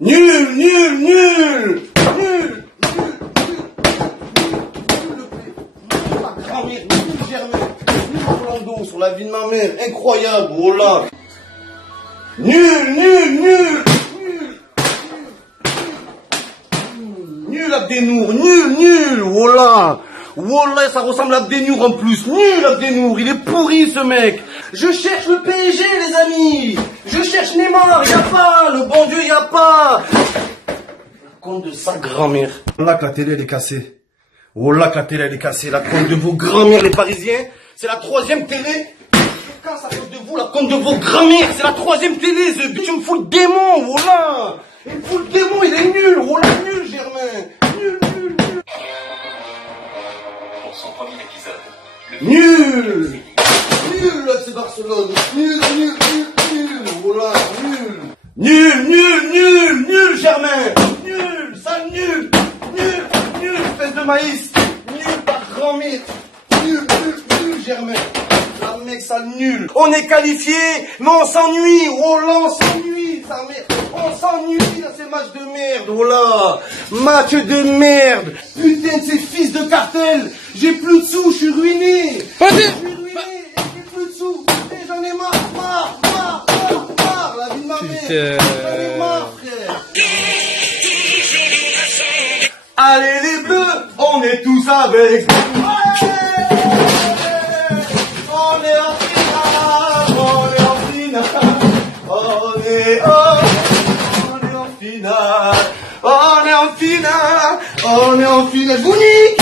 Nul, nul, nul, nul, la grand-mère, nul Germain, nul Orlando sur la vie de ma mère, incroyable, oh là. Nul, nul, nul, nul, nul Abdenour, nul, nul, oh là. Wallah, ça ressemble à Abdenour en plus. Nul Abdenour, il est pourri ce mec. Je cherche le PSG les amis. Je cherche Neymar, y a pas. Le bon Dieu, y a pas. Compte de sa grand-mère. Wallah que la télé elle est cassée. Wallah que la télé elle est cassée. La compte de vos grand-mères les Parisiens. C'est la 3e télé. Je casse à cause de vous la compte de vos grand-mères. C'est la 3e télé. Tu me fous le démon, Wallah. Il me fout le démon, il est nul. Wallah, nul Germain. Nul, nul, nul. Son premier épisode. Nul! Nul, là, c'est Barcelone! Nul, nul, nul, nul! Voilà, nul! Nul, nul, nul, nul, Germain! Nul, sale nul! Nul, nul, espèce de maïs! Nul, ta grand-mère! Nul, nul, nul, Germain! La mec, sale nul! On est qualifié, mais on s'ennuie! Oh là, on s'ennuie, sa mère! On s'ennuie dans ces matchs de merde! Oh là! Match de merde! Putain de ces fils de cartel! J'ai plus de sous, je suis ruiné! Je suis ruiné, et j'ai plus de sous! Et j'en ai marre, la vie de ma mère! J'en ai marre, frère! Allez les bleus, on est tous avec! Ouais, on est en finale, on est en finale, on est en finale, on est en finale, on est en finale, vous nique!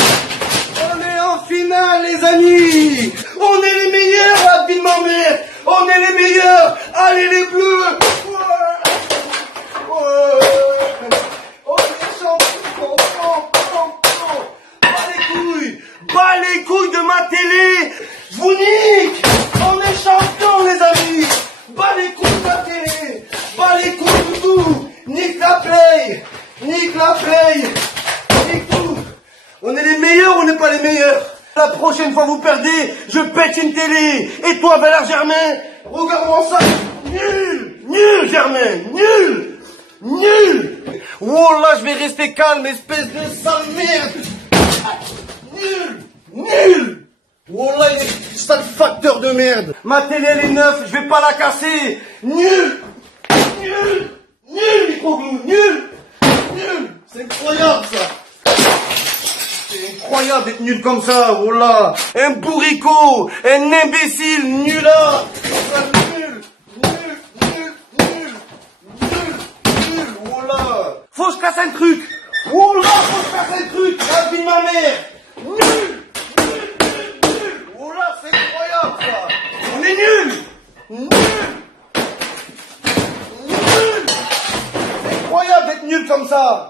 On est en finale, les amis! On est les meilleurs, la vie de ma mère! On est les meilleurs! Allez, les bleus! Ouais. On est champions! Bas les couilles de ma télé! Je vous nique! On est champions, les amis! Bas les couilles de ma télé! Bas les couilles de tout! Nique la play! Nique la play! Nique tout! On est les meilleurs ou on n'est pas les meilleurs? La prochaine fois vous perdez, je pète une télé. Et toi, Valère Germain, regarde-moi ça. Nul, nul Germain, nul, nul. Wallah, je vais rester calme, espèce de sale merde. Nul, nul. Wallah, il est sale facteur de merde. Ma télé elle est neuve, je vais pas la casser. Nul, nul, nul, Microglou, nul, nul. C'est incroyable ça. C'est incroyable d'être nul comme ça, voilà. Un bourricot, un imbécile, nulard. Nul, nul, nul, nul, nul, nul, voilà. Faut que je casse un truc. Voilà, faut que je casse un truc. La vie de ma mère. Nul, nul, nul, nul. Voilà, c'est incroyable ça. On est nuls. Nul. Nul. C'est incroyable d'être nul comme ça.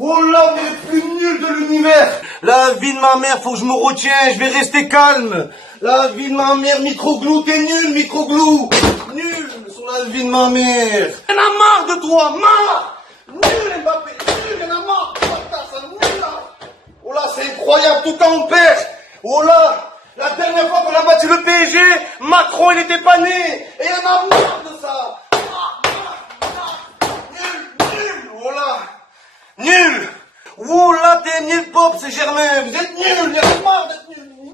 Oh là, on est le plus nul de l'univers. La vie de ma mère, faut que je me retiens, je vais rester calme. La vie de ma mère, Microglou, t'es nul, Microglou. Nul sur la vie de ma mère. Y'en a marre de toi, marre. Nul Mbappé, nul, y'en a marre. Putain, ça nul là. Oh là, c'est incroyable, tout le temps on perd. Oh là, la dernière fois qu'on a battu le PSG, Macron il était pas né. Et y'en a marre de ça. Nul, nul, oh là. Nul! Oh là, t'es nul pop, c'est Germain! Vous êtes nuls! Il y a marre d'être nul! Nul!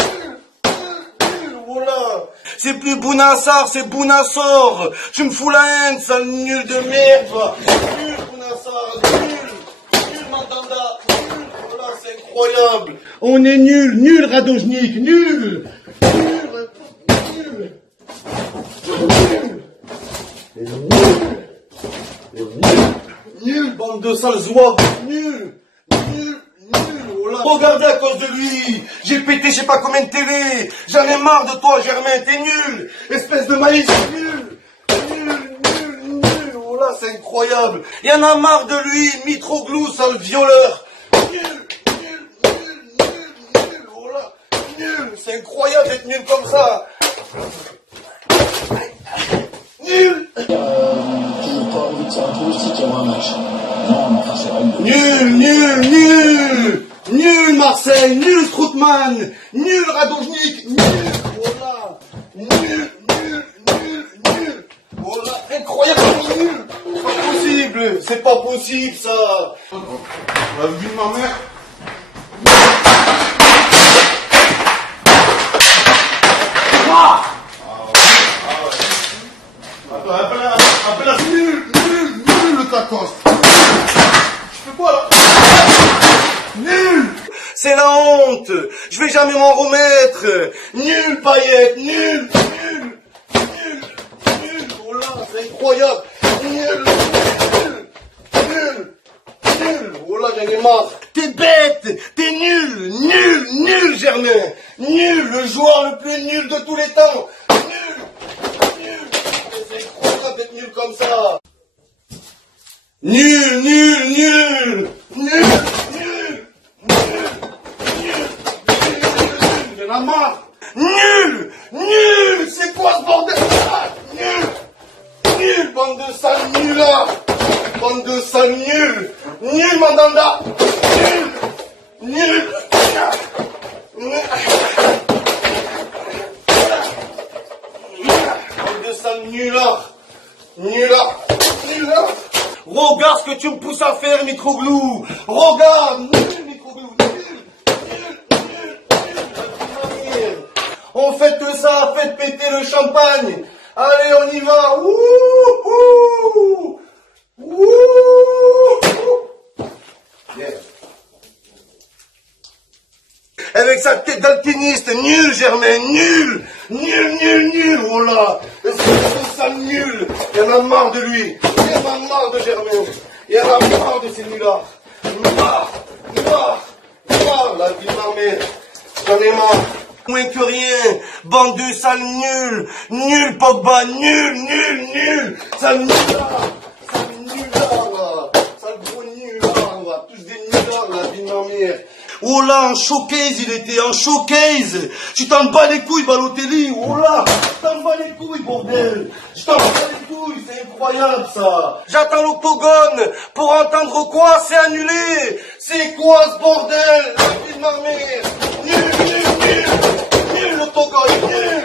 Nul! Nul! Oh là! C'est plus Bounassar, c'est Bounassor! Tu me fous la haine, sale nul de merde, toi! Nul, Bounassar! Nul! Nul, Mandanda! Nul! Oh là, c'est incroyable! On est nuls! Nul, Radojnik! Nul! Nul! Nul! Nul! Nul, bande de sales zouaves, nul, nul, nul, oh là. Regardez à cause de lui, j'ai pété je sais pas combien de télé, j'en ai marre de toi Germain, t'es nul, espèce de maïs, nul, nul, nul, nul, oh là c'est incroyable, y'en a marre de lui, Mitroglou, sale violeur, nul, nul, nul, nul, nul, oh là, nul, c'est incroyable d'être nul comme ça, nul. Nul, nul, nul, nul Marseille, nul Strootman, nul Radojnik, nul, voilà, nul, nul, nul, nul, voilà, incroyable, nul, pas possible. possible, c'est pas possible ça. La vie de ma mère. Appelle la nul le tacos. Tu fais quoi là? Nul. C'est la honte. Je vais jamais m'en remettre. Nul, paillette, nul. Oh là, c'est incroyable. Nul. Oh là, j'en ai marre. T'es bête, t'es nul, Germain. Nul, le joueur le plus nul de tous les temps. Nul. C'est incroyable d'être nul comme ça. Nul. J'en ai marre. Nul, c'est quoi ce bordel? Nul, bande de sales nuls là. Bande de sales nuls. Nul, Mandanda. Nul. Bande de sales nuls là. Regarde ce que tu me pousses à faire, Mitroglou. Regarde, nul, Mitroglou, nul. On fête que ça, faites péter le champagne. Allez, on y va. Wouhou. Yeah. Avec sa tête d'alpiniste, nul, Germain, nul. Oh là, c'est ça nul. Il y en a marre de lui. Il y en a marre de Germain. Il y en a marre de ces nuls-là. Marre. La vie de ma mère. J'en ai marre. Moins que rien, bande de sales nuls, nul Pogba, nul, sale nul là, sale gros nul là, tous des nullards, la vie de ma mère. Oh là, en showcase il était, en showcase. Tu t'en bats les couilles, Balotelli, oh là, tu t'en bats les couilles, bordel. Je t'en bats les couilles, c'est incroyable ça. J'attends l'octogone pour entendre quoi, c'est annulé. C'est quoi ce bordel, la vie de ma mère. Nul, l'octogone, nul.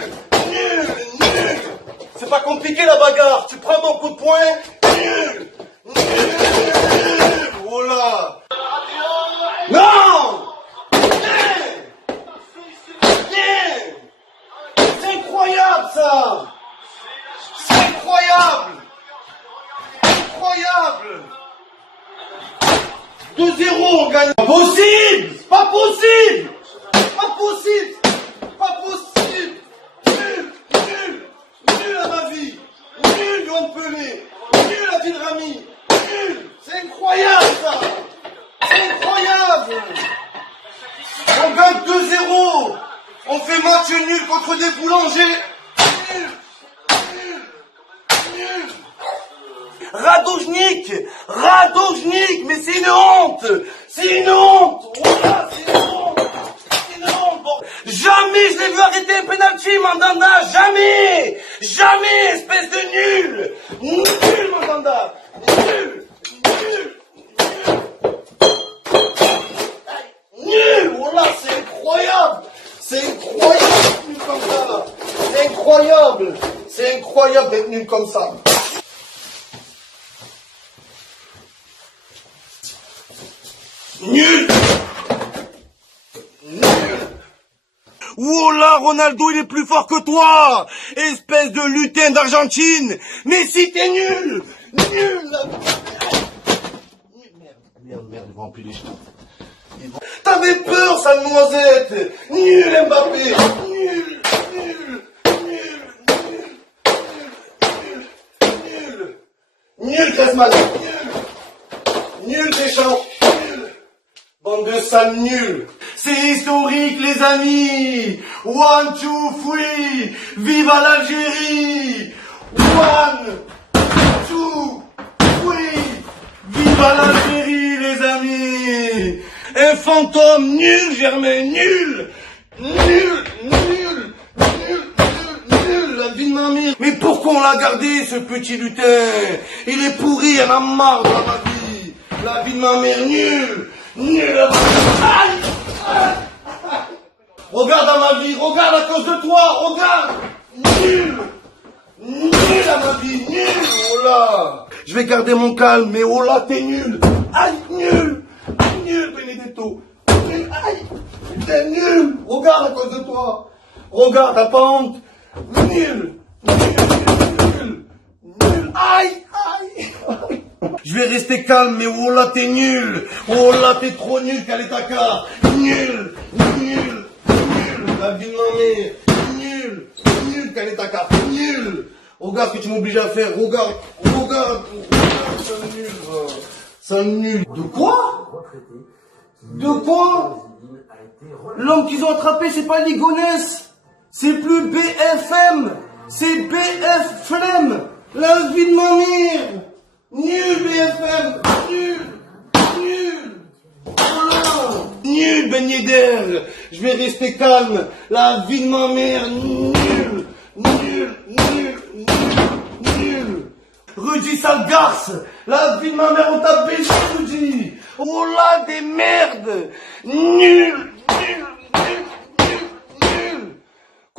C'est pas compliqué la bagarre, tu prends mon coup de poing, nul. Oh là. Non. C'est incroyable ça. C'est incroyable. 2-0 on gagne. Pas possible. Nul à ma vie. Nul Yoann Pelé. Nul à Vilrami. Nul. C'est incroyable ça. On gagne 2-0. On fait match nul contre des boulangers. Nul. Radojnik, mais c'est une honte. Voilà, c'est une honte. Bon. Jamais je l'ai vu arrêter un penalty, Mandanda, jamais, espèce de nul, Mandanda, nul, voilà, c'est incroyable, nul comme ça, c'est incroyable d'être nul comme ça. Nul. Oh là, Ronaldo, il est plus fort que toi, espèce de lutin d'Argentine. Mais si t'es nul. Merde, ils vont empiler chez toi. T'avais peur, sale noisette. Nul, Mbappé. Nul. Nul, Griezmann. Nul, Deschamps. Bande de sales nuls. C'est historique, les amis. 1, 2, 3. Viva l'Algérie. 1, 2, 3. Viva l'Algérie, les amis. Un fantôme nul, Germain, nul. La vie de ma mère. Mais pourquoi on l'a gardé, ce petit lutin? Il est pourri, il en a marre dans ma vie. La vie de ma mère, nul. Regarde à ma vie, regarde à cause de toi, regarde. Nul à ma vie, nul, oh là. Je vais garder mon calme, mais oh là, t'es nul. Aïe, nul. Nul, Benedetto. Nul, aïe. T'es nul. Regarde à cause de toi. Regarde, t'as pas honte. Nul. Nul. Nul. Aïe, aïe. Je vais rester calme, mais oh là, t'es nul. Oh là, t'es trop nul, Kaletaka. Nul. Nul. Nul. La vie de ma mère. Nul. Nul, Kaletaka. Nul. Regarde ce que tu m'obliges à faire. Regarde. Regarde. C'est nul. C'est nul. De quoi? De quoi? L'homme qu'ils ont attrapé, c'est pas Ligonès. C'est plus BFM. C'est BF Flemme. La vie de ma mère. Nul BFM. Nul. Nul. Voilà. Nul Ben Yedder. Je vais rester calme. La vie de ma mère. Nul. Nul. Nul. Nul. Nul. Rudy sale garce. La vie de ma mère, on t'a baissé, Rudy. Oh là, des merdes. Nul. Nul. Nul. Nul.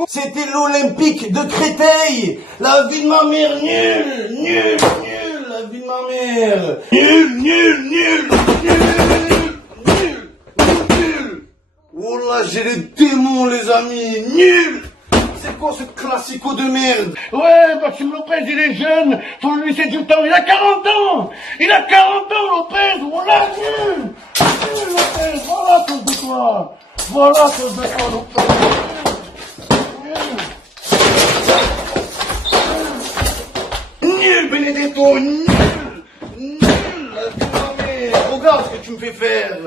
C'était l'Olympique de Créteil. La vie de ma mère, nul, nul, nul, la vie de ma mère. Nul, nul, nul, nul, nul, nul. Oh là, j'ai les démons, les amis, nul. C'est quoi ce classico de merde? Ouais, Maxime Lopez, il est jeune, faut lui laisser du temps, il a 40 ans. Il a 40 ans, Lopez, voilà, nul. Nul, Lopez, voilà à cause de toi. Voilà à cause de toi, Lopez. Nul, Benedetto, nul, nul, la vie de ma mère. Regarde ce que tu me fais faire.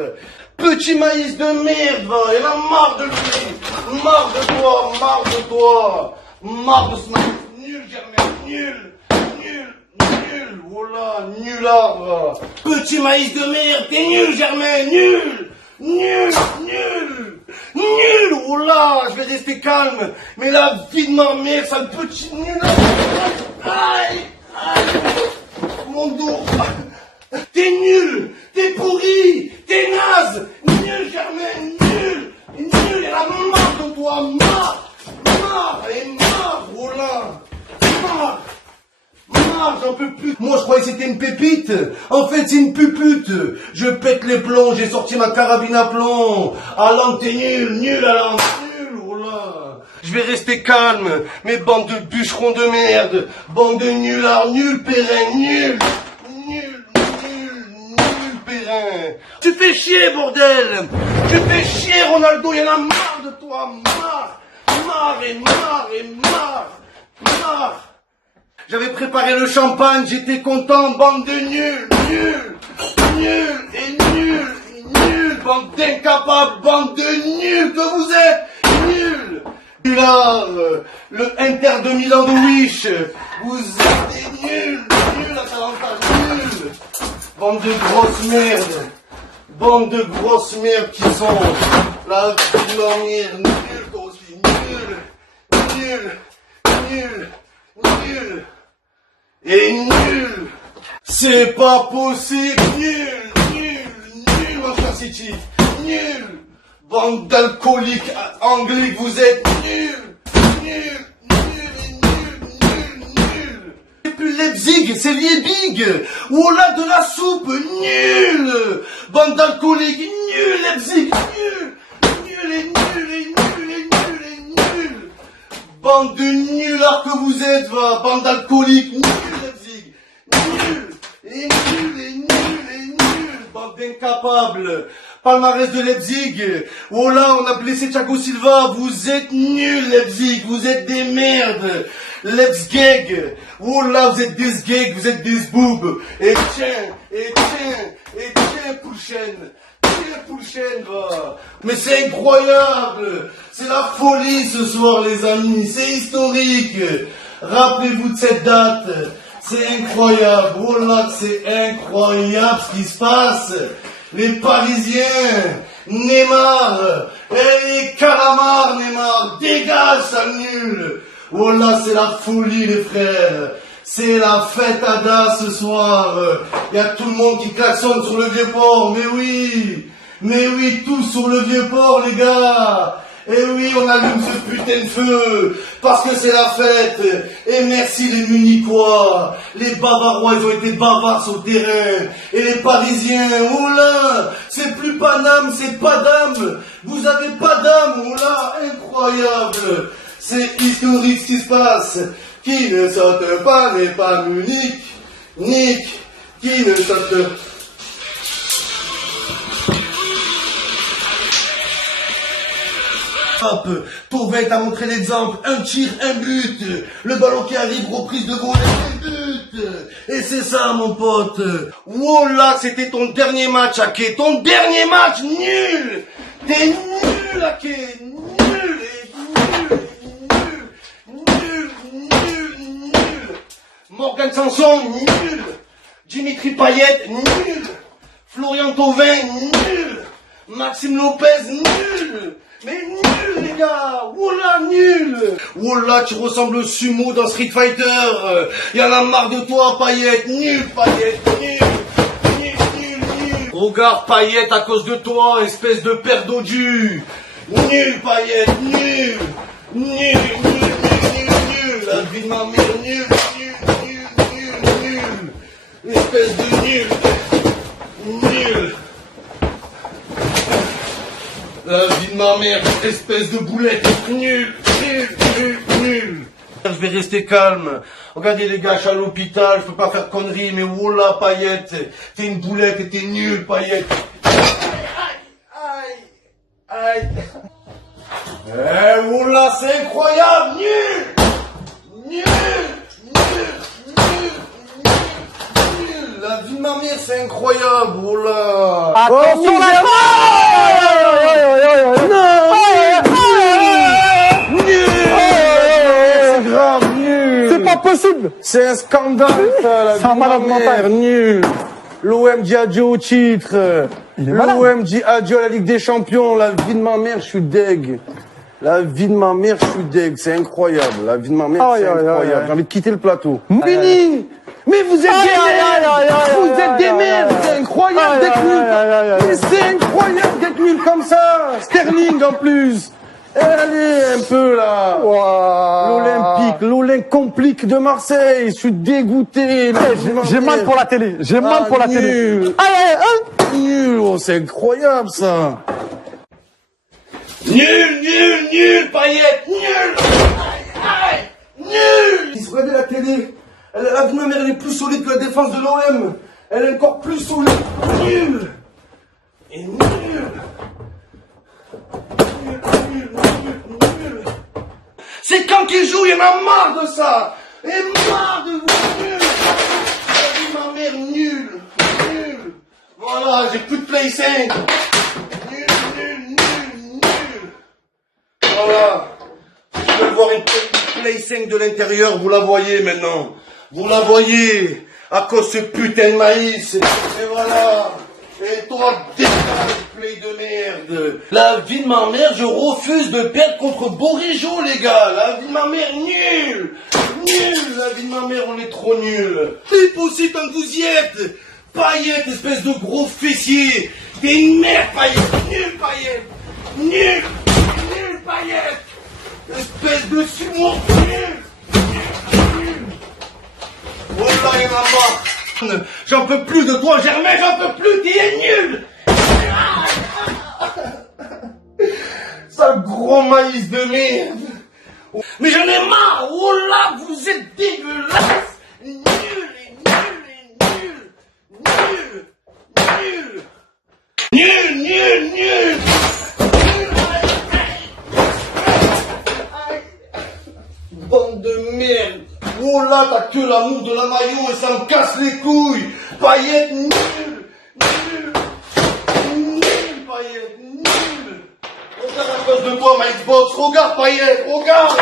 Petit maïs de merde, va, il en a marre de lui. Marre de toi, marre de toi. Marre de ce maïs. Nul, Germain, nul, nul, nul. Voilà, nulard, va. Petit maïs de merde, t'es nul, Germain, nul. Nul, nul, nul, oh là, je vais rester calme, mais la vie de ma mère, sale petit nul, aïe, aïe, mon dos, t'es nul, t'es pourri, t'es naze, nul, Germain, nul, nul, elle a marre de toi, marre, et marre, oh là, marre. J'en peux plus. Moi, je croyais que c'était une pépite. En fait, c'est une pupute. Je pète les plombs, j'ai sorti ma carabine à plomb. Alan, t'es nul, nul, Alan, nul, oh là. Je vais rester calme, mes bandes de bûcherons de merde, bande de nullards, nul, périn, nul, nul, nul, nul, périn. Tu fais chier, bordel. Tu fais chier, Ronaldo, y'en a marre de toi, marre, marre et marre et marre, marre. J'avais préparé le champagne, j'étais content, bande de nuls, nuls, nuls et nuls, nuls, bande d'incapables, bande de nuls que vous êtes, nuls. Là, le Inter de Milan de Wish, vous êtes des nuls, nuls à Talenta, nuls. Bande de grosses merdes, bande de grosses merdes qui sont la vie de ma mère, nuls toi aussi, nuls, nuls, nuls, nuls. Et nul. C'est pas possible. Nul, nul, nul, Manchester City. Nul. Bande d'alcooliques anglais que vous êtes. Nul, nul, nul, nul, nul, nul. C'est plus Leipzig, c'est Liebig. Oh là, de la soupe. Nul. Bande d'alcooliques. Nul, Leipzig. Nul. Nul et nul et nul et nul et nul. Bande de nullards que vous êtes, va. Bande d'alcooliques. Nul. Nul, et nul, et nul, et nul, bande d'incapables. Palmarès de Leipzig. Oh là, on a blessé Thiago Silva. Vous êtes nuls, Leipzig. Vous êtes des merdes. Leipzig. Oh là, vous êtes des sgegs, vous êtes des boobs. Et tiens, Poulchen. Tiens, Poulchen, va. Mais c'est incroyable. C'est la folie ce soir, les amis. C'est historique. Rappelez-vous de cette date. C'est incroyable, oh là, c'est incroyable ce qui se passe. Les Parisiens, Neymar, et les calamars, Neymar, dégage, ça nul. Oh là, c'est la folie, les frères. C'est la fête à Das ce soir. Il y a tout le monde qui klaxonne sur le Vieux-Port, mais oui, tous sur le Vieux-Port, les gars. Et oui, on allume ce putain de feu, parce que c'est la fête. Et merci les Munichois. Les Bavarois, ils ont été bavards sur le terrain. Et les Parisiens, oh là, c'est plus Paname, c'est pas d'âme. Vous avez pas d'âme, oh là, incroyable. C'est historique ce qui se passe. Qui ne saute pas n'est pas Munich. Nick, qui ne saute Tauvin t'a montré l'exemple, un tir, un but, le ballon qui arrive, reprise de volée, un but, et c'est ça mon pote, voilà c'était ton dernier match Ake, ton dernier match, nul, t'es nul Ake, nul, Morgan Sanson, nul, Dimitri Payet, nul, Florian Tauvin, nul, Maxime Lopez, nul. Mais nul les gars, voilà nul. Voilà tu ressembles au sumo dans Street Fighter. Y en a marre de toi Payet, nul Payet, nul. Regarde Payet à cause de toi, espèce de père dodu. Nul Payet, nul. La vie de ma mère, nul. Espèce de nul. La vie de ma mère, espèce de boulette, nul. Je vais rester calme. Regardez les gars, je suis à l'hôpital, je peux pas faire de conneries, mais voilà Payet, t'es une boulette et t'es nul Payet. Aïe. Eh voilà, c'est incroyable, nul. La vie de ma mère, c'est incroyable, voilà. Attention là. C'est pas possible. C'est un scandale, ça, la C'est un malade mental. nul. L'OM dit adieu au titre. Il est malade. L'OM dit adieu à la Ligue des Champions. La vie de ma mère, je suis deg. La vie de ma mère, je suis deg. C'est incroyable. La vie de ma mère, c'est incroyable. J'ai envie de quitter le plateau. Fini. Mais vous êtes des merdes. Vous êtes des merdes. C'est incroyable d'être nul. Mais c'est incroyable d'être nul comme ça. Sterling en plus. Allez, un peu là. L'Olympique, l'Olympique complique de Marseille. Je suis dégoûté. J'ai mal pour la télé. J'ai mal pour la télé. Nul. Nul. Oh, c'est incroyable ça. Nul, Payet. Nul. Nul. Ils se regardaient la télé. La vie de ma mère, elle est plus solide que la défense de l'OM. Elle est encore plus solide. Nul. Et nul. C'est quand qu'ils jouent, il y en a marre de ça. Et marre de vous, nul. La vie de ma mère, nul. Voilà, j'ai plus de Play 5. Nul. Voilà. Si vous voulez voir une Play 5 de l'intérieur, vous la voyez maintenant. Vous la voyez. À cause de ce putain de maïs. Et voilà. Et toi, dégage, play de merde. La vie de ma mère, je refuse de perdre contre Bourigeau, les gars. La vie de ma mère, nul. La vie de ma mère, on est trop nuls. C'est possible tant que vous y êtes. Payet, espèce de gros fessier. T'es une merde, Payet. Nul, Payet. Nul, Payet. Espèce de sumo. Nul. Voilà, il y en a marre. J'en peux plus de toi, Germain, j'en peux plus, t'es nul. Sale gros maïs de merde. Mais j'en ai marre, oh là, vous êtes dégueulasse. Nul. Bande de merde. Oh là, t'as que l'amour de la maillot et ça me casse les couilles. Payet, nul, Payet, nul. Regarde à cause de toi ma Xbox, regarde Payet, regarde, à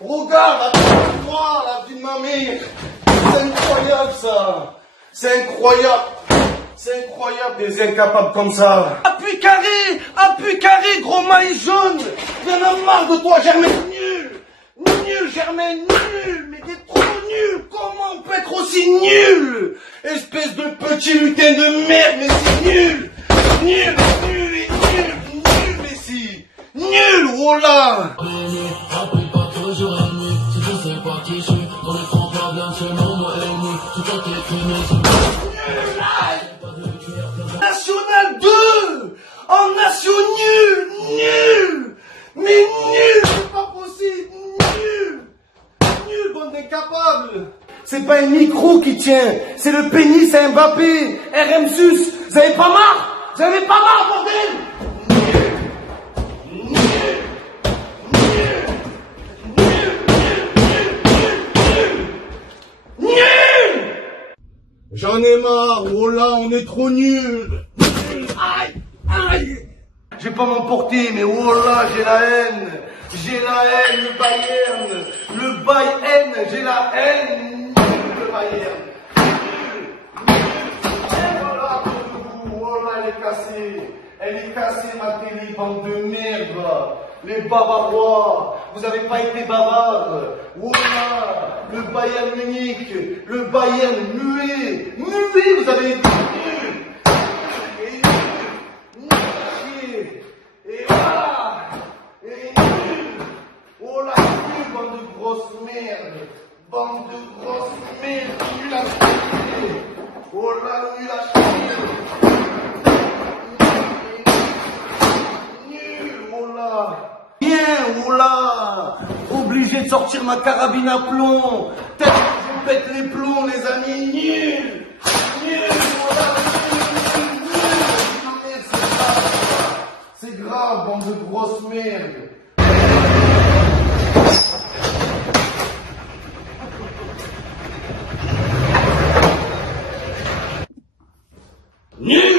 cause de moi, la vie de ma mère. C'est incroyable ça. C'est incroyable des incapables comme ça. Appui carré, gros maïs jaune. Y'en a marre de toi, Germain, nul, Germain, nul. Mais t'es trop nul. Comment on peut être aussi nul? Espèce de petit lutin de merde, mais c'est nul, Messi. Nul. nul, oh là. National 2 en nation nul. Mais nul, c'est pas possible, nul, bande d'incapables. C'est pas un micro qui tient, c'est le pénis à Mbappé, RM Sus. Vous avez pas marre? Vous avez pas marre, bordel? Nul. J'en ai marre, oh là, on est trop nuls. Aïe. Je vais pas m'emporter, mais oh là, j'ai la haine. J'ai la haine, le Bayern, j'ai la haine, le Bayern. Et voilà, oh là, elle est cassée, ma télé, bande de merde. Les Bavarois, vous avez pas été bavards. Oh là, le Bayern Munich, le Bayern muet, vous avez été nuls. Et voilà. Et nul. Oh la nul, bande de grosses merdes. Bande de grosses merdes. Nul à chier. Oh là, nul à chier. Nul, oh là. Bien, oh là. Obligé de sortir ma carabine à plomb. Tête que je pète les plombs, les amis. Nul. Oh là. C'est grave, bande de grosses merdes. Nul.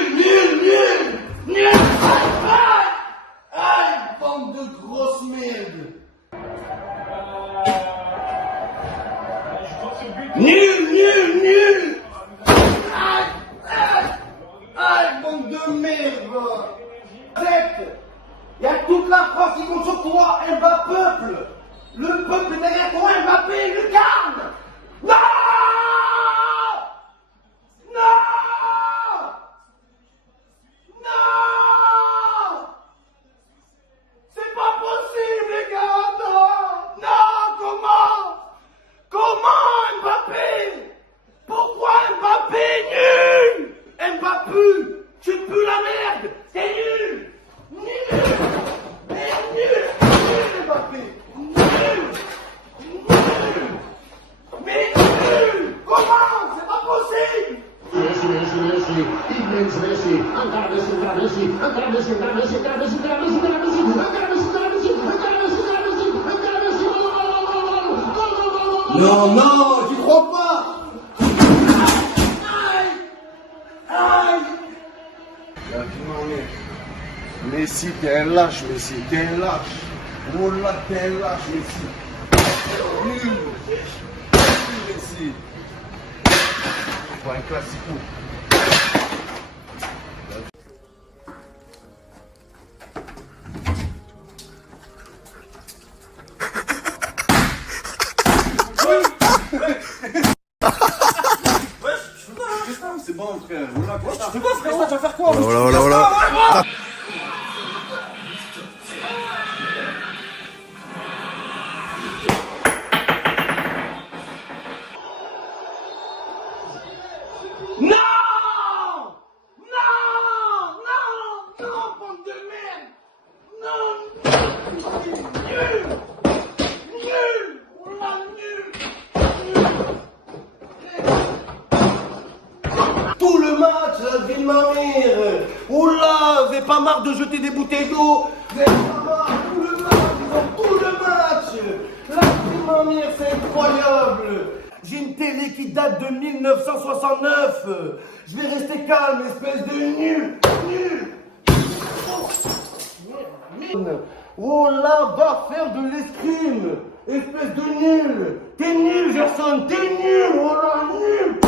Aïe, bande de grosses merdes. Nul. Aïe, bande de merde. Il y a toute la France qui compte sur toi, Mbappé. Le peuple derrière toi, Mbappé, lucarne. Non. C'est pas possible, les gars. Non, comment Mbappé? Pourquoi Mbappé nul? Mbappé, tu pues la merde. C'est nul. Mbappé. Mais nul. Comment? C'est pas possible. Messi, immens Messi, encara Messi. Non, j'y crois pas. Aïe. Messi, t'es un lâche, t'es un lâche. Oh là, t'es un lâche, Messi. Nul, Messi. Pour un classico. C'est bon, frère. Tu fais quoi, frère? Tu vas faire quoi? Voilà. Non, bande de merde. Non. Nul. Oh là, nul. Tout le match, la vie de ma mère. Oh là, vous n'avez pas marre de jeter des bouteilles d'eau? Vous n'avez pas marre, tout le match, tout le match. La vie de ma mère, c'est incroyable. J'ai une télé qui date de 1969. Je vais rester calme, espèce de nul. Oh là, va faire de l'escrime. Espèce de nul. T'es nul, Gerson, t'es nul. Oh là, nul.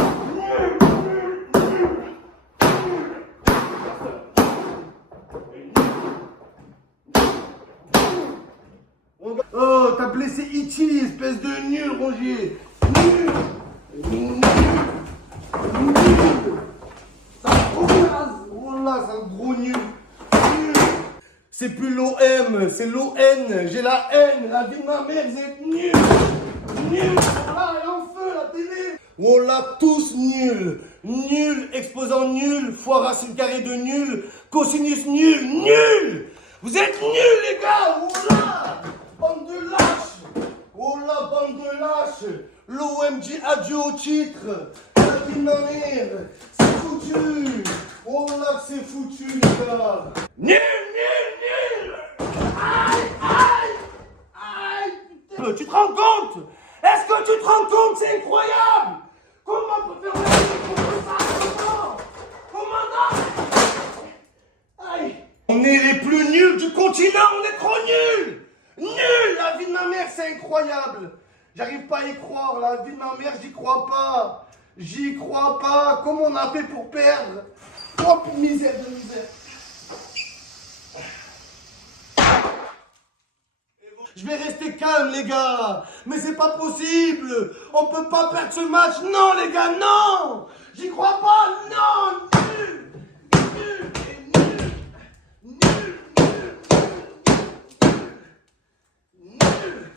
Oh, t'as blessé Ichi, espèce de nul, Rongier. Nul. Ça me rase. Oh là, c'est un gros nul. C'est plus l'OM, c'est l'ON. J'ai la haine. La vie de ma mère, vous êtes nuls. Nuls. Voilà, elle est en feu, la télé. Voilà, tous nuls. Nuls, exposant nul, fois racine carrée de nul, cosinus nul, nul. Vous êtes nuls, les gars. Voilà. Bande de lâches. Oh la bande de lâches. L'OM dit adieu au titre. La vie de ma mère. C'est foutu. Oh là, c'est foutu, les gars. Nul, nul, nul. Aïe, aïe, aïe. Putain. Tu te rends compte? Est-ce que tu te rends compte? C'est incroyable. Comment on peut faire comme ça? Comment? Aïe. On est les plus nuls du continent. On est trop nuls. Nul. La vie de ma mère, c'est incroyable. J'arrive pas à y croire. La vie de ma mère, j'y crois pas. J'y crois pas. Comment on a fait pour perdre? Oh, misère de misère. Je vais rester calme, les gars. Mais c'est pas possible. On peut pas perdre ce match. Non, les gars, non. J'y crois pas. Non. Nul. Nul. Et nul. Nul. Nul. Nul.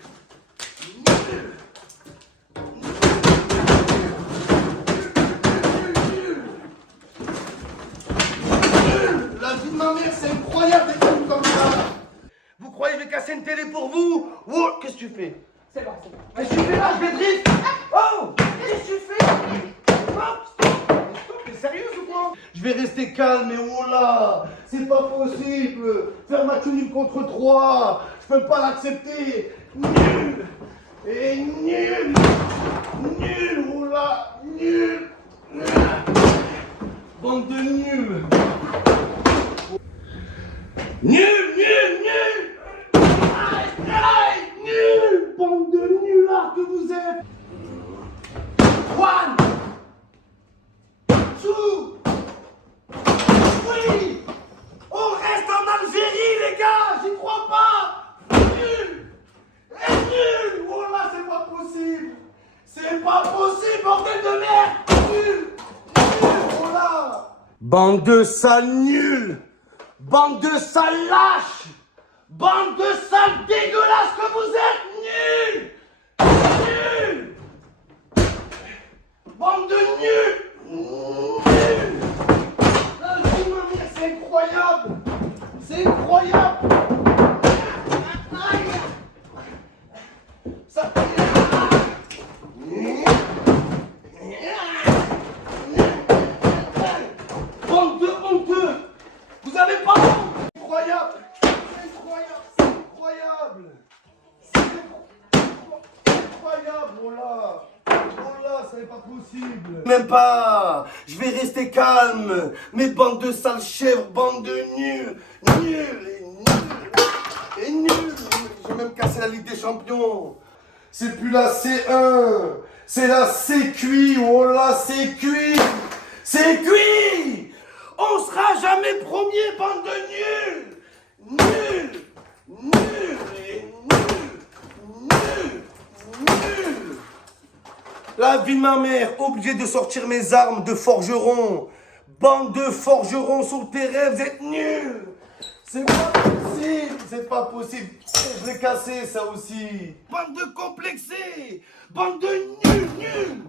La vie de ma mère, c'est incroyable des films comme ça. Vous croyez que je vais casser une télé pour vous? Oh, qu'est-ce que tu fais? C'est bon, c'est bon. Qu'est-ce que tu fais là? Je vais drift. Oh, qu'est-ce que tu fais? Stop, t'es sérieuse ou quoi? Je vais rester calme, et oh là, c'est pas possible. Faire match nul contre 3, je peux pas l'accepter. Nul. Et nul. Nul, oh là, nul. Bande de nuls. Nul, nul, nul. Aïe, aïe, nul. Bande de nullards que vous êtes. One. Two. Three. On reste en Algérie, les gars. J'y crois pas. Nul. Et nul. Oh là, c'est pas possible. C'est pas possible, bordel de merde. Nul. Voilà. Bande de sales nuls. Bande de sales lâches. Bande de sales dégueulasses que vous êtes. Nuls. Nuls. Bande de nuls. Nuls. La vie de ma mère, c'est incroyable. C'est incroyable. Ça bande de honteux. Vous avez pas honte. Incroyable. C'est incroyable. C'est incroyable. C'est incroyable. Oh là. Oh là, ça n'est pas possible. Même pas. Je vais rester calme. Mes bandes de sales chèvres, bande de nuls. Nuls et nuls. Et nuls. J'ai même cassé la Ligue des Champions. C'est plus la C1. C'est la CQI. Oh là, c'est cuit. C'est cuit. On sera jamais premier, bande de nuls. Nuls. Nuls et nuls. Nuls. Nuls. La vie de ma mère, obligé de sortir mes armes de forgeron. Bande de forgerons sur le terrain, vous êtes nuls. C'est pas possible, c'est pas possible. Je l'ai cassé ça aussi. Bande de complexés. Bande de nuls, nuls.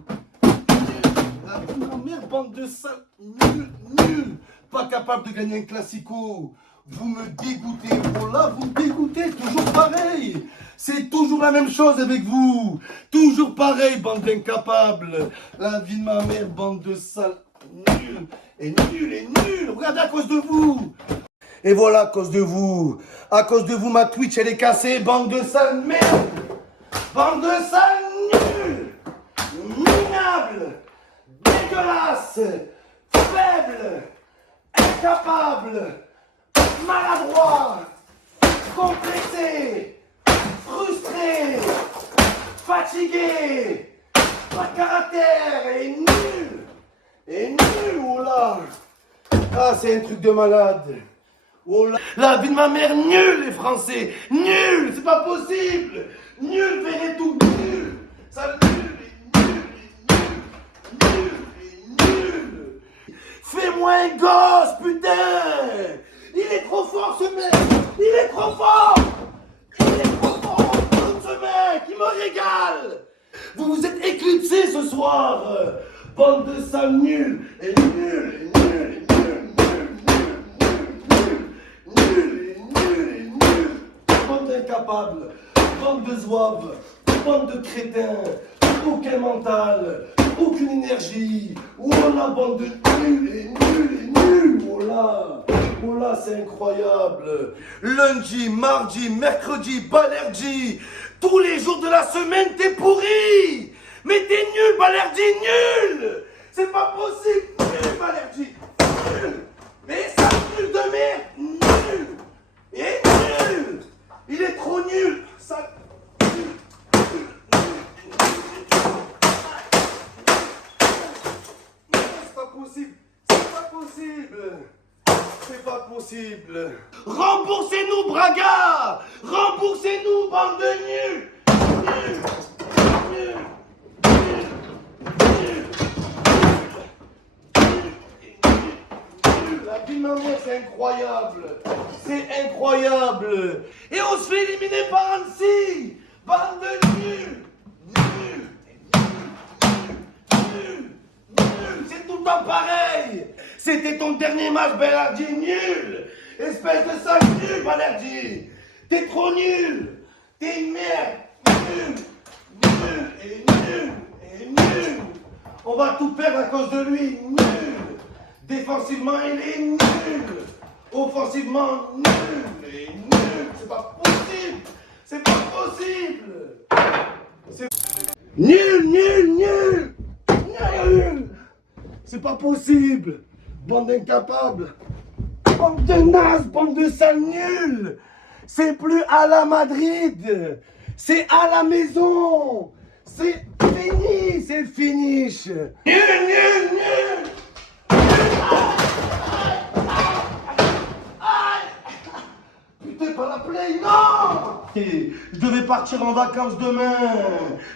La vie de ma mère, bande de sales, nuls, nuls. Pas capable de gagner un classico. Vous me dégoûtez, voilà, vous me dégoûtez, toujours pareil. C'est toujours la même chose avec vous. Toujours pareil, bande d'incapables. La vie de ma mère, bande de sales, nuls, et nuls, et nuls. Regardez à cause de vous. Et voilà, à cause de vous. À cause de vous, ma Twitch, elle est cassée, bande de sales merde. Bande de sales nuls. Minables. Dégueulasses. Faibles. Incapables. Maladroit, complexé, frustré, fatigué, pas de caractère et nul. Et nul, oh là. Ah, c'est un truc de malade. Oh là. La vie de ma mère, nul les Français. Nul, c'est pas possible. Nul, verrez tout, nul. Ça nul et nul et nul. Nul et nul. Fais-moi un gosse, putain. Il est trop fort ce mec. Il est trop fort. Il est trop fort ce mec. Il me régale. Vous vous êtes éclipsés ce soir. Bande de sales nuls. Et nuls, et nuls, et nuls, nuls, et nuls. Bande d'incapables. Bande de zouaves. Bande de crétins. Aucun mental. Aucune énergie. Oh là, bande de nuls et nuls et nuls. Oh là, c'est incroyable. Lundi, mardi, mercredi, Balerdi. Tous les jours de la semaine, t'es pourri. Mais t'es nul, Balerdi, nul. C'est pas possible. Nul, Balerdi. Nul. Mais ça, nul de merde. Nul. Et nul. Il est trop nul. Ça... C'est pas possible. C'est pas possible. C'est pas possible. Remboursez-nous, Braga. Remboursez-nous, bande de nuls. Nuls. Nuls. Nuls. Nuls. Nuls. La vie de ma mère, c'est incroyable. C'est incroyable. Et on se fait éliminer par Annecy. Bande de nuls. Nuls. Nuls. Nul, c'est tout le temps pareil. C'était ton dernier match, Balerdi, nul. Espèce de sale nul, Balerdi. T'es trop nul. T'es une merde. Nul. Nul et nul et nul. On va tout perdre à cause de lui. Nul. Défensivement, il est nul. Offensivement, nul et nul. C'est pas possible. C'est pas possible. C'est... Nul, nul, nul. Nul. C'est pas possible. Bande d'incapables. Bande de nazes, bande de sales nuls. C'est plus à la Madrid. C'est à la maison. C'est fini, c'est finish. Nul, nul, nul. Putain, pas la play, non. Je devais partir en vacances demain.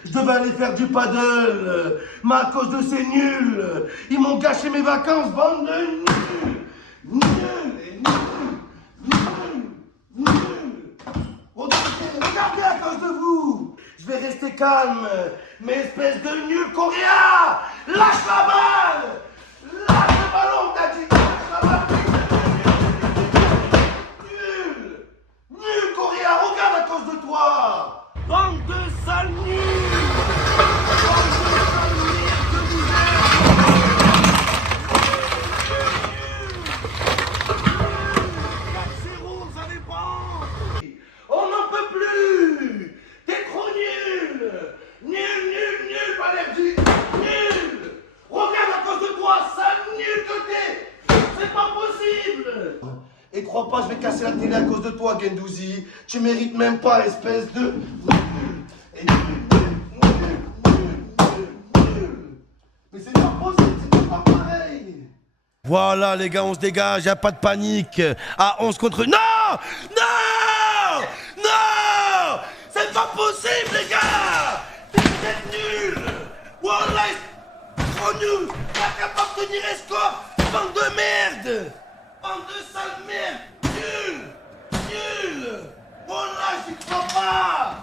Je devais aller faire du paddle. Mais à cause de ces nuls, ils m'ont gâché mes vacances, bande de nuls. Nuls et nuls. Nuls. Nuls. Regardez à cause de vous. Je vais rester calme. Mais espèce de nuls, Correa, lâche la balle. Lâche le ballon, t'as dit. Lâche la balle. Nul, Correa, regarde à cause de toi. Bande de sales nuls. Bande de sales nuls que vous êtes. 4-0, ça dépend. On n'en peut plus. T'es trop nul. Nul, nul, nul, Balerdi. Nul. Regarde à cause de toi, sale nul que t'es. C'est pas possible. Et crois pas, je vais casser la télé à cause de toi, Guendouzi. Tu mérites même pas, espèce de... Et nul. Mais c'est pas possible, c'est pas pareil. Voilà, les gars, on se dégage, y a pas de panique. À 11 contre... Non. Non. Non. C'est pas possible, les gars. Vous êtes nuls. Wallah, trop nuls. Pas capable de tenir les scores. Bande de merde. Bande de sale merde. Nul. Nul. Wallah, j'y crois pas.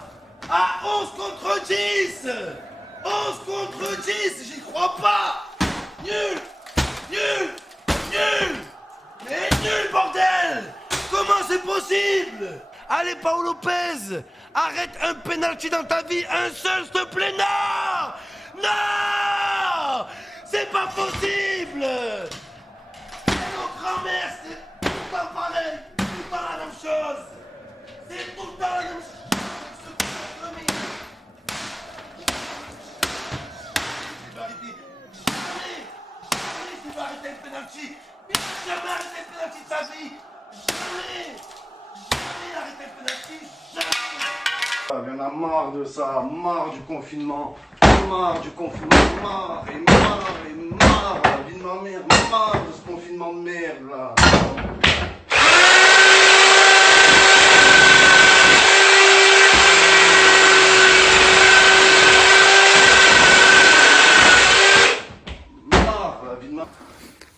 À 11 contre 10. 11 contre 10, j'y crois pas. Nul. Nul. Nul. Mais nul, bordel. Comment c'est possible? Allez, Paolo Lopez, arrête un penalty dans ta vie, un seul, s'il te plaît. Non. Non. C'est pas possible. Et nos grand-mères, c'est tout le temps pareil, tout le temps la même chose. C'est tout le temps la même chose. Il va arrêter le penalty. Il va jamais arrêter le penalty de sa vie. Jamais. Jamais arrêter le penalty. Jamais. Il y en a marre de ça, marre du confinement, marre, et marre, la vie de ma mère, marre de ce confinement de merde là.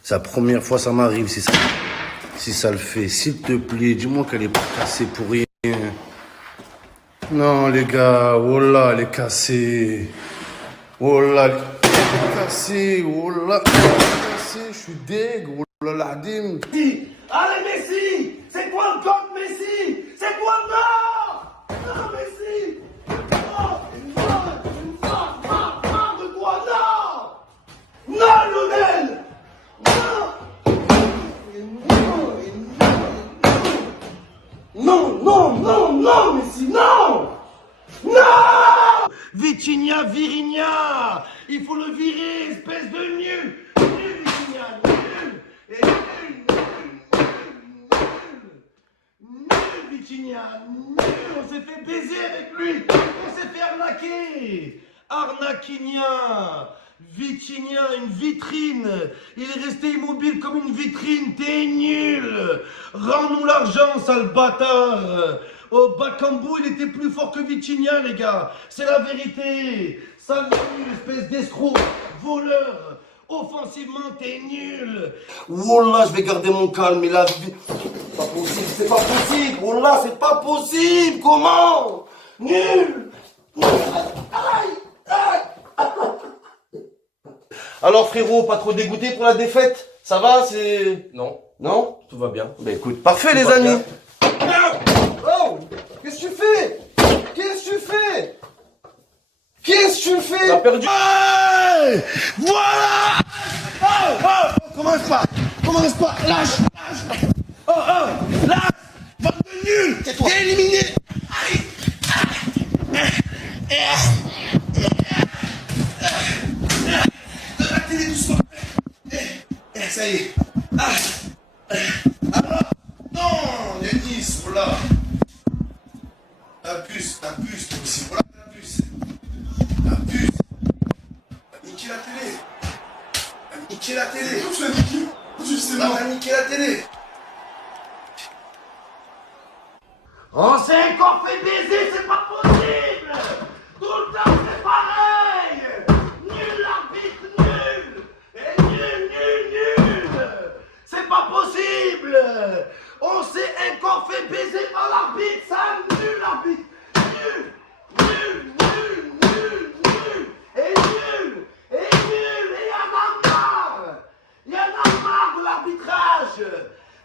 C'est la première fois ça m'arrive, si Si ça le fait, s'il te plaît, dis-moi qu'elle est pas cassée pour rien. Non, les gars, oh là, elle est cassée. Oh là, elle est cassée. Oh là, elle est cassée. Je suis deg. Oh là, la dim. Allez, Messi! C'est quoi le compte, Messi? C'est quoi le non? Non, Messi! Non! De quoi? Non! Non, Lionel! Non, Messi, non! Non! Vitinha, Virinha! Il faut le virer, espèce de nul! Nul, Vitinha, nul! Et nul, Vitinha, nul! On s'est fait baiser avec lui! On s'est fait arnaquer! Arnaquinha! Vitinha, une vitrine! Il est resté immobile comme une vitrine! T'es nul! Rends-nous l'argent, sale bâtard! Oh, Bakambu, il était plus fort que Vitinha, les gars! C'est la vérité! Sale nul, espèce d'escroc! Voleur! Offensivement, t'es nul! Wallah, je vais garder mon calme, mais la vie... C'est pas possible, c'est pas possible. Wallah, c'est pas possible. Comment? Nul. Alors frérot, pas trop dégoûté pour la défaite? Ça va, c'est... Non, Non? tout va bien. Bah écoute, parfait les va amis. bien. Oh, qu'est-ce que tu fais? Qu'est-ce que tu fais? Qu'est-ce que tu fais? On a perdu. Hey, voilà! Commence pas! Commence pas! Lâche! Lâche! Bande de nuls! T'es éliminé! De la télé doucement! Ça y est! Alors! Non! Denis, voilà! Abuse, toi aussi! Voilà, abuse! Abuse! Niquer la télé! Niquer la télé! Tu l'as niqué? Justement! T'as niqué la télé! On s'est encore fait baiser, c'est pas possible! Tout le temps c'est pareil! Nul l'arbitre, nul! Et nul! C'est pas possible! On s'est encore fait baiser par l'arbitre, ça! Nul l'arbitre! Nul! Et nul! Et y'en a marre! Y'en a marre de l'arbitrage!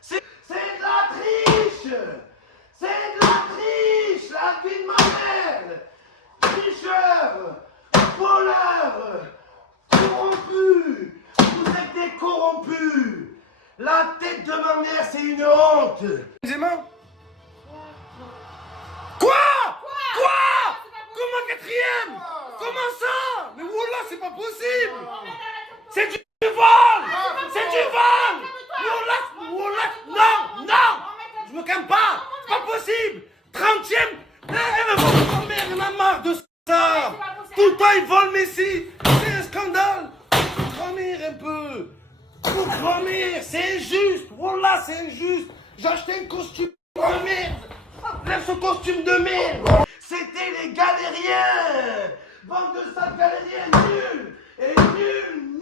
C'est de la triche! C'est de la triche! La vie de ma mère! Tricheur! Voleur! Corrompu! Vous êtes des corrompus! La tête de ma mère, c'est une honte! Benzema? Quoi? Comment quatrième? Comment ça? Mais voilà, c'est pas possible! C'est du vol! C'est du vol! Wallah! Non! Je me calme pas! C'est pas possible! 30e! Ma mère, elle en a marre de ça! Tout le temps, il vole Messi! C'est un scandale! Gramir un peu! Pour gramir, c'est injuste! Wallah, c'est injuste! J'ai acheté un costume de merde! Lève ce costume de merde! C'était les galériens! Bande de sales galériens nuls! Et nuls!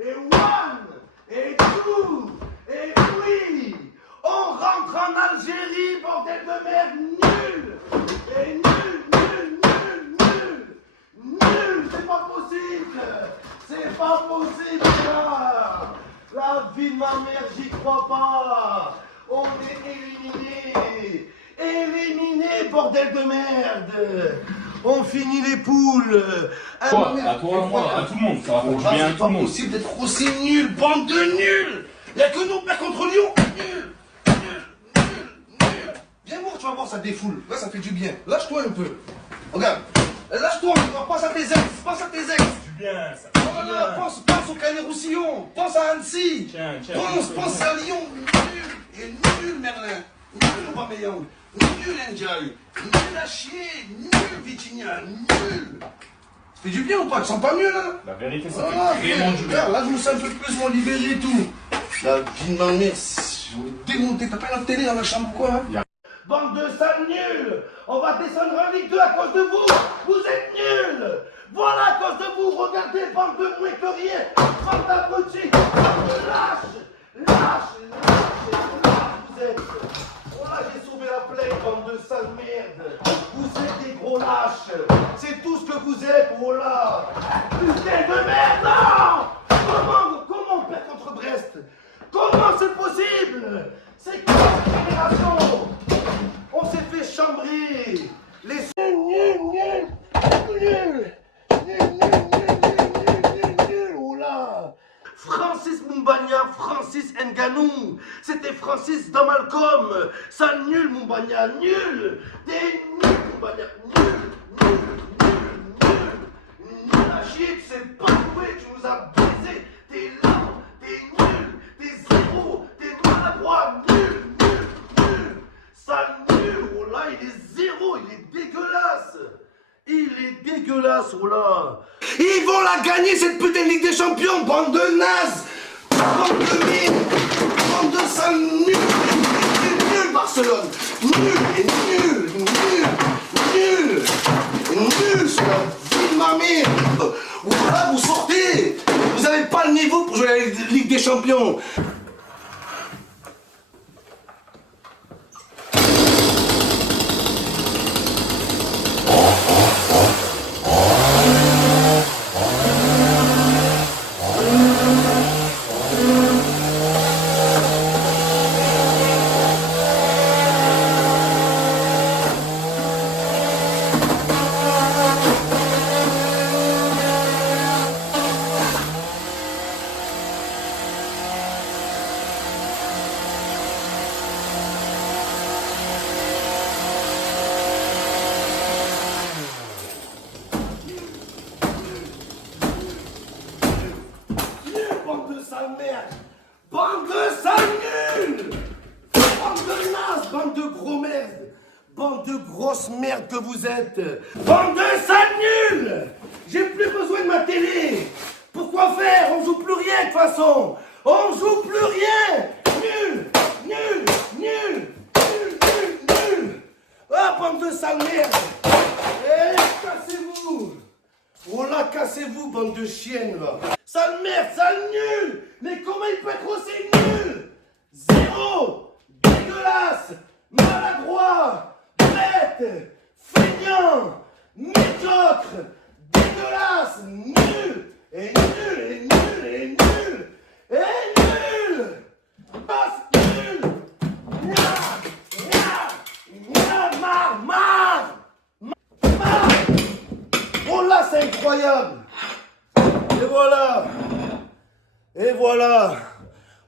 Et one! Et two! Et oui! On rentre en Algérie, bordel de merde! Nul! Et nul! C'est pas possible! C'est pas possible, là! La vie de ma mère, j'y crois pas! On est éliminé, bordel de merde! On finit les poules! À toi, moi, à tout le monde, ça rapporte du bien à C'est tout pas le monde. possible d'être aussi nul, bande de nuls! Y'a que nous perd contre Lyon! Nul! Viens voir, tu vas voir, ça défoule. Là, ça fait du bien. Lâche-toi un peu. Regarde. Lâche-toi, pense à tes ex. Du bien, ça. Voilà, pense au Canet Roussillon. Pense à Annecy. Tiens. Pense à Lyon. Nul. Et nul, Merlin. Nul, Aubameyang. Nul, Ndiaye. Nul à chier. Nul, Vitinha. Nul. Ça fait du bien ou pas? Tu sens pas mieux, là? La vérité, ça Ah, fait vraiment du bien. regarde, là, je me sens un peu plus moins libéré et tout. La vie de ma mère, je vais me démonter. T'as pas la télé dans la chambre, quoi? Hein? Bande de sales nuls! On va descendre en Ligue 2 à cause de vous! Vous êtes nuls! Voilà à cause de vous! Regardez, bande de moins que rien! Bande d'abrutis! Bande de lâches! vous êtes. Voilà, j'ai sauvé la plaie, bande de sales merde. Vous êtes des gros lâches. C'est tout ce que vous êtes, voilà. Putain de merde, non. Comment on perd contre Brest? Comment c'est possible? C'est quoi cette génération? On s'est fait chambrer. Les nul, oh là. Francis Moumbagna, Francis Nganou, c'était Francis dans Malcolm. Ça nul Moumbagna, nul. T'es nul Moumbagna, nul à chier, tu sais pas jouer, tu nous as baisé. T'es lent, t'es nul, t'es zéro, t'es maladroit, nul. Ça nul, oh là, il est zéro, il est dégueulasse. Il est dégueulasse, oh là. Ils vont la gagner, cette putain de Ligue des Champions, bande de nazes. Bande de mine. Bande de sales nuls. Nul, Barcelone. Nul, c'est la vie de ma mère. Voilà, vous sortez. Vous n'avez pas le niveau pour jouer à la Ligue des Champions. Bande de sales merdes! Bande de sales nuls! Bande de nazes! Bande de gros merdes! Bande de grosses merdes que vous êtes! Bande de sales nuls! J'ai plus besoin de ma télé! Pourquoi faire? On joue plus rien de toute façon! On joue plus rien! Nul! Ah, bande de sales merdes! Eh, cassez-vous! Oh là, cassez-vous, bande de chiennes, là. Sale merde, sale nul. Mais comment il peut être aussi nul? Zéro. Dégueulasse. Maladroit. Bête. Feignant. Médiocre. Dégueulasse. Nul. Et nul. Passe nul. Marre. Oh là, c'est incroyable. Et voilà.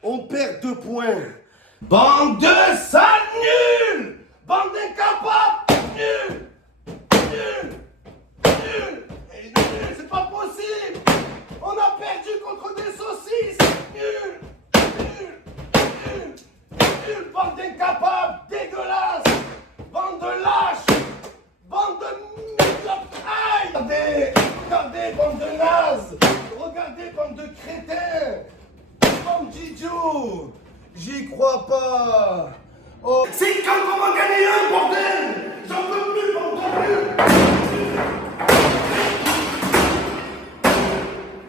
On perd 2 points. Bande de sales nuls. Bande d'incapables. Nul. C'est pas possible. On a perdu contre des saucisses. Nul. Bande d'incapables. Dégueulasse. Bande de lâches. Bande de médiocres. Aïe. Regardez, bande de nazes. Regardez, bande de crétins. Bande d'idiots. J'y crois pas. Oh. C'est quand on va gagner un, bordel. J'en peux plus, bande de nuls.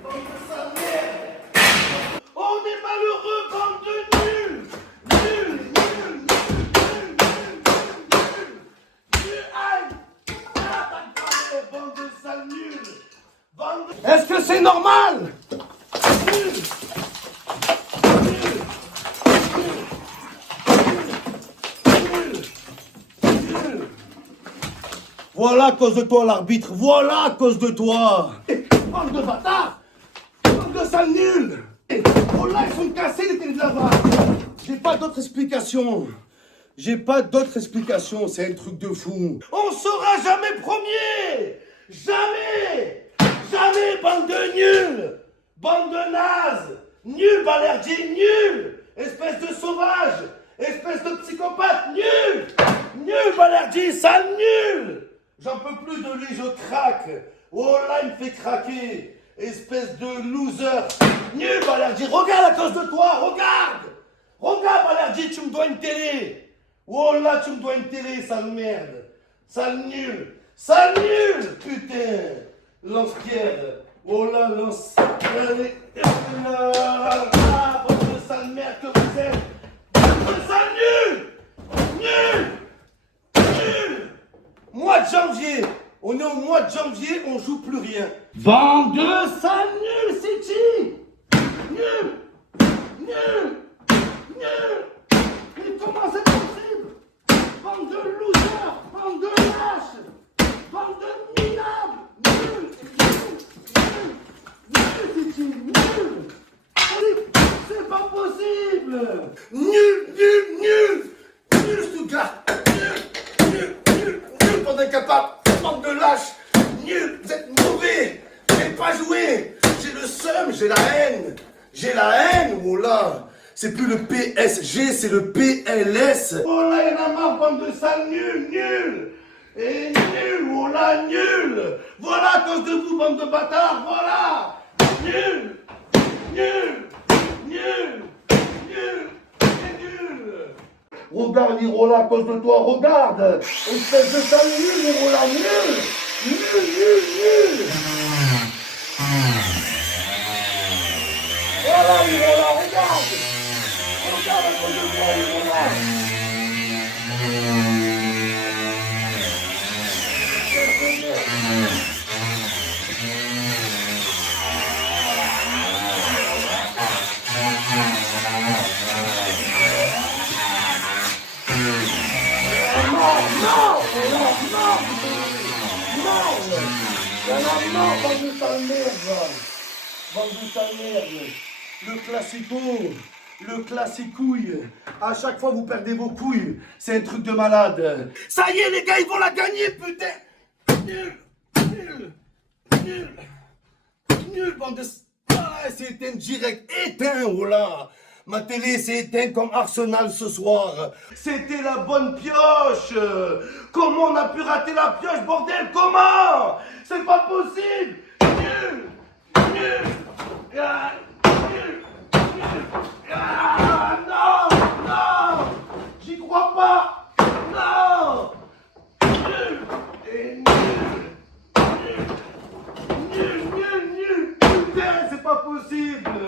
Bande de sale merde. On est malheureux, bande de nuls. Aïe. Bande de sales nuls. Est-ce que c'est normal? Voilà à cause de toi l'arbitre, voilà à cause de toi. Bande de bâtards. Bande de sales nuls. Oh là, ils sont cassés les télés de la VAR. J'ai pas d'autre explication. C'est un truc de fou. On sera jamais premier. Jamais, bande de nuls. Bande de nazes. Nul, Balerdi, nul. Espèce de sauvage. Espèce de psychopathe, nul. Nul, Balerdi, sale nul. J'en peux plus de lui, je craque. Oh là, il me fait craquer. Espèce de loser. Nul, Balerdi, regarde à cause de toi, regarde. Regarde, Balerdi, tu me dois une télé. Oh là, tu me dois une télé, sale merde. Sale nul, putain. Lance-pierre. Oh là, lance. Allez. Ah, sale merde que vous êtes. Bande de sale nul. Nul. Nul. Mois de janvier. On est au mois de janvier, on joue plus rien. Bande de sale nul, City. Nul. Nul. Nul. Mais comment c'est possible? Bande de losers. Bande de lâches. Bande de minables. Nul. Nul, City. Nul. C'est pas possible. Nul, nul, nul. Nul, Stuttgart. Nul, nul, nul, nul, bande incapable. Bande de lâches. Nul, vous êtes mauvais. Vous n'avez pas joué. J'ai le seum, j'ai la haine. J'ai la haine, oh là. C'est plus le PSG, c'est le PLS. Oh là, il y en a marre, bande de sales nuls, nuls. Et nul, oh là, nul. Voilà à cause de vous, bande de bâtards, voilà. Nul, nul, nul, nul, et nul. Regarde, Irola, à cause de toi, regarde. Espèce de sale nul, Irola, nul. Nul, nul, nul. Voilà, Irola, regarde. Regarde à cause de toi, Irola. Non, bande de sale merde. Bande de sale merde. Le classicouille. À chaque fois, vous perdez vos couilles. C'est un truc de malade. Ça y est, les gars, ils vont la gagner, putain. Nul. Nul. Nul. Nul, bande de... Ah, c'est éteint direct. Éteint, oh là. Ma télé s'est éteinte comme Arsenal ce soir. C'était la bonne pioche. Comment on a pu rater la pioche, bordel? Comment? C'est pas possible. Nul. Nul. Ah, nul. Nul. Ah, non. Non. J'y crois pas. Non. Nul. Et nul. Nul. Nul. Nul. Putain, c'est pas possible.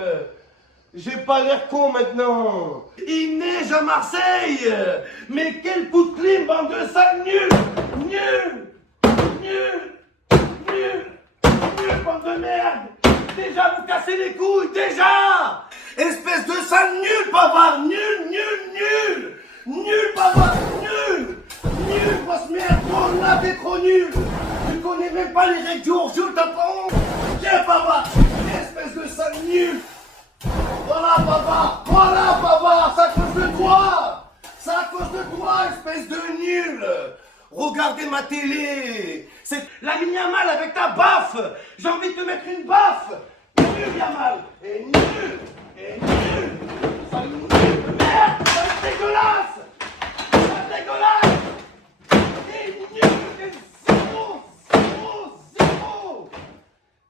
J'ai pas l'air con maintenant. Il neige à Marseille. Mais quel coup de clim, bande de sales nuls. Nul. Nul. Nul. Nul, bande de merde. Déjà vous cassez les couilles, déjà. Espèce de sale nul, bavard. Nul, nul, nul. Nul, bavard, nul. Nul, grosse merde, trop là, t'es trop nul. Tu connais même pas les règles du hors-jeu, t'as pas honte. Viens, bavard. Espèce de sale nul. Voilà, bavard. Voilà, bavard. C'est à cause de toi. C'est à cause de toi, espèce de nul. Regardez ma télé. C'est la Yamal avec ta baffe. J'ai envie de te mettre une baffe. Nul, Yamal. Et nul. Et nul. Sale nul de merde. Sale dégueulasse. Sale dégueulasse. Et nul. Et zéro. Zéro. Zéro.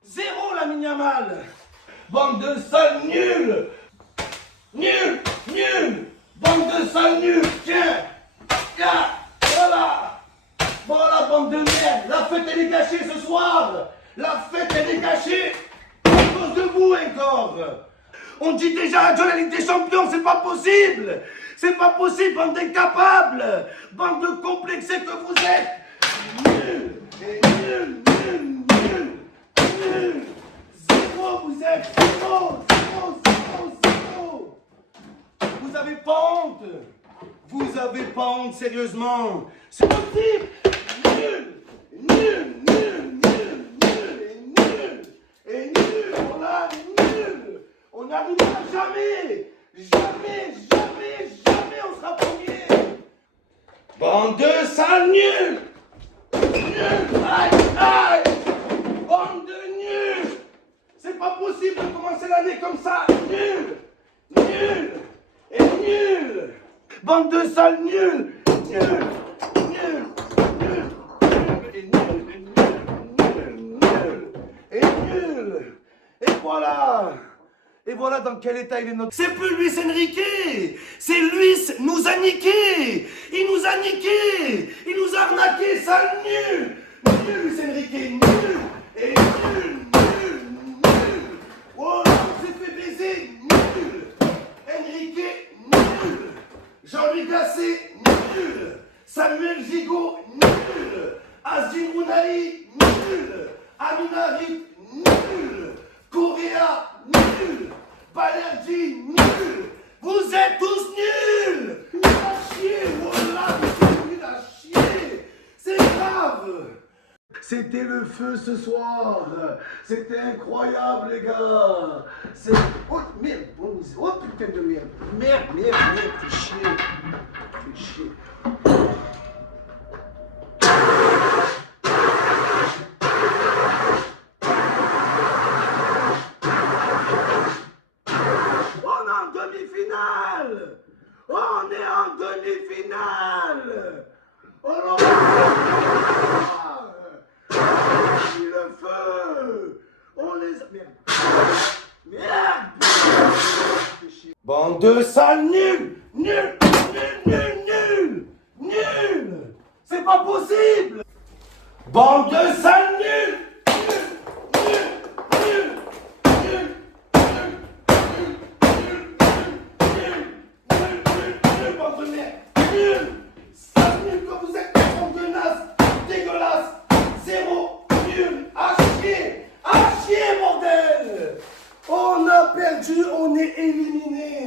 Zéro, la Yamal. Bande de sales nuls. Nul. Nul. Bande de sales nuls. Tiens. Tiens. Voilà. Voilà, bande de merde. La fête, elle est gâchée ce soir. La fête, elle est gâchée à cause de vous encore. On dit déjà adieu à la Ligue des Champions, c'est pas possible. C'est pas possible, bande d'incapables. Bande de complexés que vous êtes. Nul. Et nul, nul, nul, nul. Zéro, vous êtes. Zéro, zéro, zéro, zéro. Vous avez pas honte. Vous avez pas honte, sérieusement. C'est possible. Nul. Nul, nul, nul, nul, et nul. Et nul, on a nul. On n'arrivera jamais. Jamais, jamais, jamais on sera premier. Bande de sales nuls. Nul. Aïe, aïe. Bande de nuls. C'est pas possible de commencer l'année comme ça. Nul. Nul. Et nul. Bande de sales nuls. Nul. Nul. Nul. Et nul. Et nul. Nul. Et nul. Et voilà. Et voilà dans quel état il est notre... C'est plus Luis Enrique. C'est Luis nous a niqué. Il nous a niqué. Il nous a arnaqué, sale nul. Nul, Luis Enrique. Nul. Et nul. Nul. Nul. Oh, on s'est fait baiser. Nul. Et Azirunai, nul. Aminarit, nul. Correa, nul. Balerdi, nul. Vous êtes tous nuls. Nul à chier, voilà, vous êtes nuls à chier. C'est grave. C'était le feu ce soir. C'était incroyable, les gars. C'est... Oh, merde. Oh, putain de merde. Merde. Fais chier. On est en demi-finale. On est en demi-finale. On le feu. On les a... Merde. Bande de sales nuls. Nuls. C'est pas possible. Bande de sales nuls. Bande de merde. Nul. Sale nul comme vous êtes. Bande de naze. Dégueulasse. Zéro. Nul. À chier, bordel. On a perdu, on est éliminé.